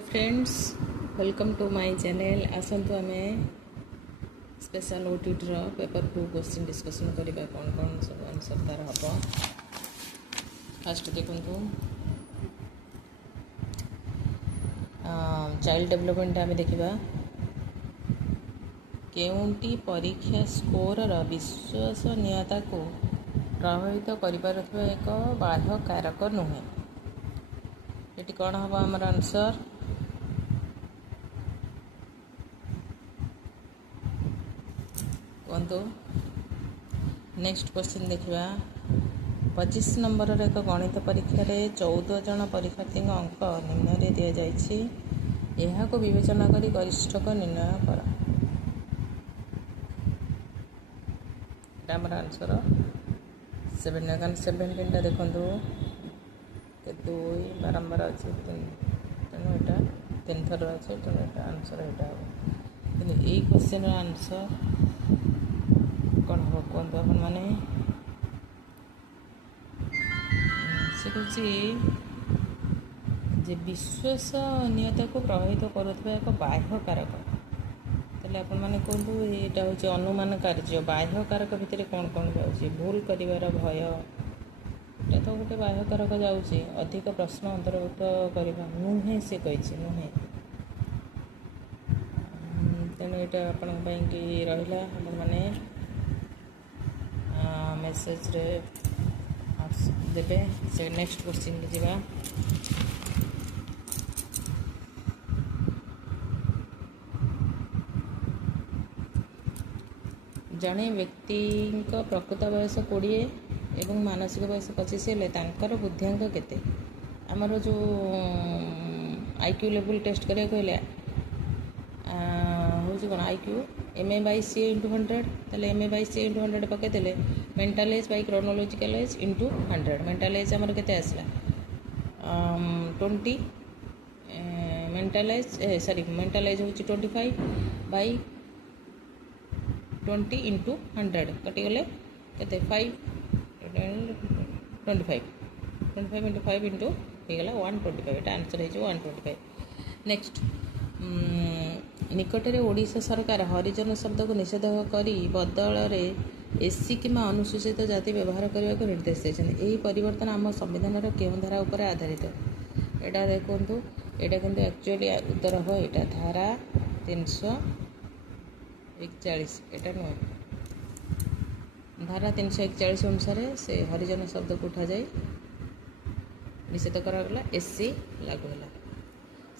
Friends welcome to my channel. आसतु आम special ओटीटीर पेपर 2 क्वेश्चन डिस्कसन करवा कौन कौन सब आंसर तार हम। फास्ट देखु चाइल्ड डेवलपमेंट आम देखा केउंटी परीक्षा स्कोर विश्वसनीयता को प्रभावित कर एक बाह्य कारक नुहे। ये कौन हम आमर आंसर कहतु। नेक्स्ट क्वेश्चन देखा 25 नंबर एक गणित परीक्षा 14 जन परीक्षार्थी अंक निम्न दि जाए को विवेचना कर गरिष्ठक निर्णय कर। आमर आंसर 17 देखु 2 बारंबार अच्छे तेणु यहाँ 3 थर अच्छे तेणु यहाँ आंसर यहाँ हम। यही क्वेश्चन आंसर कौन हम कहतु आप मैंने से कहूँ विश्वसनीयता को प्रभावित करुवा एक बाह्य कारक। तेल आप कहतु यहाँ हूँ अनुमान कार्य बाह्य कारक भितर कौन कौन जाऊँगी भूल कर भय ये तो गोटे बाह्य कारक जाऊँगी अधिक प्रश्न अंतर्भुक्त करवा नुहे से कही नुहे तेणु यहाँ आपण रहा मैंने मेसेज रे देवे से नेक्स्ट क्वेश्चन जा। जड़े व्यक्ति प्रकृत बयस 20 एवं मानसिक बयस 25 हेले तांकर बुद्धिआंक केते आमर जो आईक्यू लेवल टेस्ट करिया कहले हूँ कौन आईक्यू MA/CA × 100 तेल MA/CA × 100 पकईदे mental age by chronological age × 100 mental age आमर केते आसला 20 मेंटाल एज हूँ 25 बाई 20 × 100 कटिगले केते 5 25 × 5 इंटू होगला 125 एटा आंसर हो 125। नेक्स्ट निकटरे ओडिशा सरकार हरिजन शब्द को निषेध करी बदल एससी कि अनुसूचित जाति व्यवहार करने को निर्देश देते। यही परिवर्तन आम संविधान क्यों धारा उपर आधारित यहाँ देखु यहाँ कि एक्चुअली उत्तर हम यहाँ धारा 341 यहाँ नुह धारा 341 अनुसार से हरिजन शब्द को उठा जाए निषेध करागला एससी लागू है।